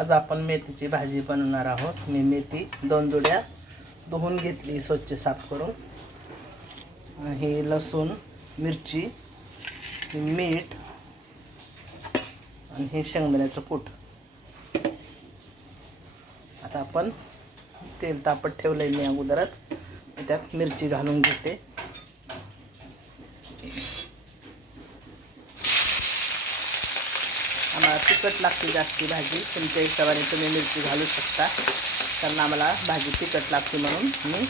आज आपण मेथीची भाजी बनवणार आहोत। मी मेथी 2 जुड्या धुवून घेतली स्वच्छ साफ करून। हे लसूण, मिरची, मीठ आणि हे शेंगदाण्याचं कूट। आता आपण तेल तापत ठेवलंय मी अगोदरच, त्यात मिरची घालून घेते। आम्हाला तिखट लागते जास्ती भाजी, तुमच्या हिशोबाने तुम्ही मिरची घालू शकता, कारण आम्हाला भाजी तिखट लागते म्हणून मी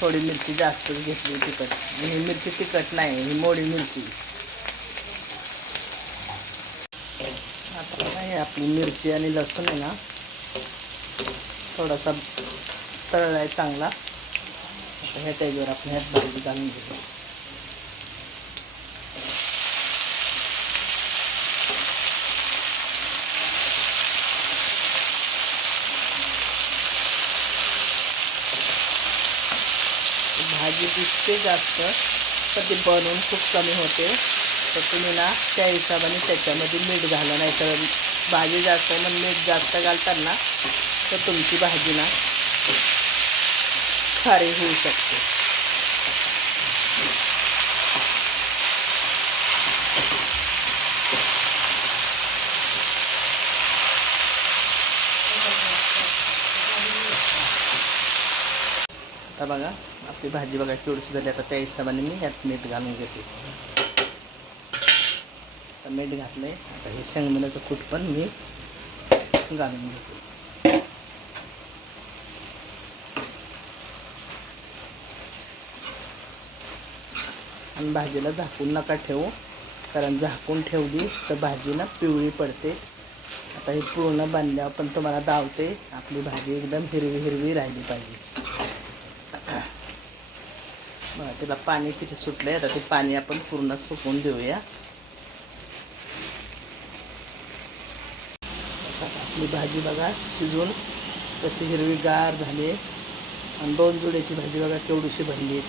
थोडी मिरची जास्त घेतली तिखट। ही मिरची तिखट नाही, ही मोडी मिरची। आता हे आपली मिरची आणि लसूण आहे ना थोडासा तळलाय चांगला। आता ह्या त्याच्यावर आपण ह्यात भाजी घालून घेऊ। भाजी दिसते जास्त, पण ती बनवून खूप कमी होते। तर तुम्ही ना त्या हिशोबाने त्याच्यामध्ये मीठ घाला, नाही तर भाजी जास्त आहे मग मीठ जास्त घालतात ना तर तुमची भाजी ना खारी होऊ शकते। आता बघा आपली भाजी बघा केवढी झाली। आता त्या हिशोबाने मी ह्यात मीठ घालून घेते। आता मीठ घातलंय, आता हे शेंगदाण्याचं कूट पण मी घालून घेते। आणि भाजीला झाकून नका ठेवू, कारण झाकून ठेवली तर भाजी ना पिवळी पडते। आता हे पूर्ण बांधल्यावर पण तुम्हाला दावते, आपली भाजी एकदम हिरवी हिरवी राहिली पाहिजे। बघा तिला पाणी किती सुटलंय, आता ते पाणी आपण पूर्ण सुकवून देऊया। आपली भाजी बघा शिजून कशी हिरवीगार झाली, आणि 2 जुड्याची भाजी बघा केवढीशी भरली।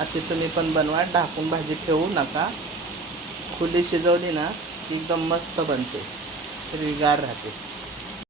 अशी तुम्ही पण बनवा, ढाकून भाजी ठेवू नका। खुली शिजवली ना एकदम मस्त बनते, हिरवीगार राहते।